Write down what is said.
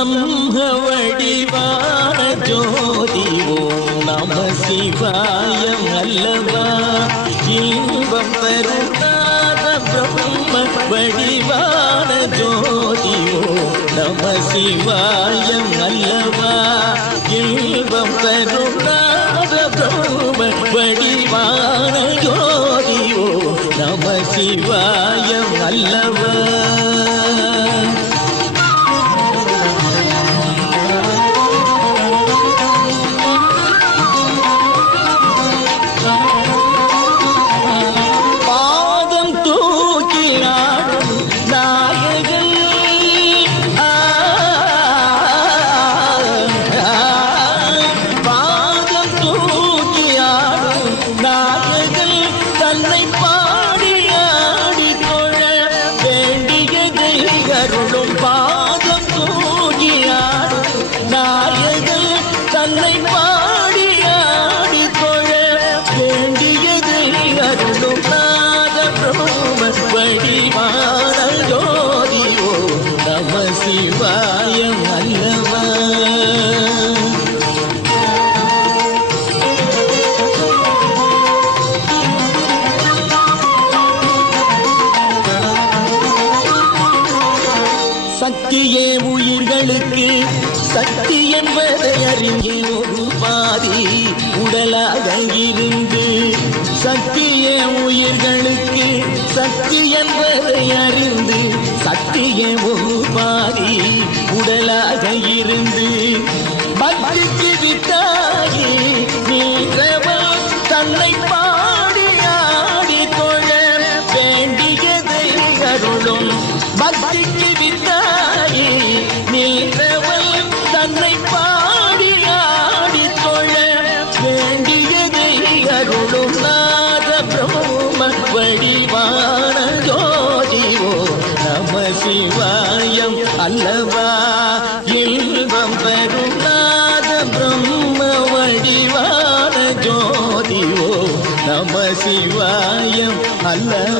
பிரம்ம வடிவான ஜோதி ஓம் நம சிவாயம் அல்லவா இன்பம் தருணாத பிரம்ம வடிவான ஜோதி ஓம் நம சிவாயம் அல்லவா இன்பம் தருணாத பிரம்ம வடிவான ஜோதி ஓம் நம சிவாயம் அல்லவா. சிவாயம் அல்லவா. சக்தியே உயிர்களுக்கு சக்தி என்பதை அறிந்து ஒரு பாதி உடலாக இருந்து சக்தியே உயிர்களுக்கு சக்தி என்பதை அறிந்து சக்தியே ஒரு பாதி உடலாக இருந்து பக்திக்கு விட்டாகி நீரவன் தன்னை பாடி ஆடி தொழ வேண்டியதை அருளும் பக்திக்கு விட்டாகி நீரவன் தன்னை பாடி ஆடி தொழ வேண்டியதை அருளும் நாத பிரம்ம வடிவான ஜோதிவோ நம சிவாயம் அல்லவா இன்பம் பெறும் நாத பிரம்ம வடிவான ஜோதிவோ நம சிவாயம் அல்லவா.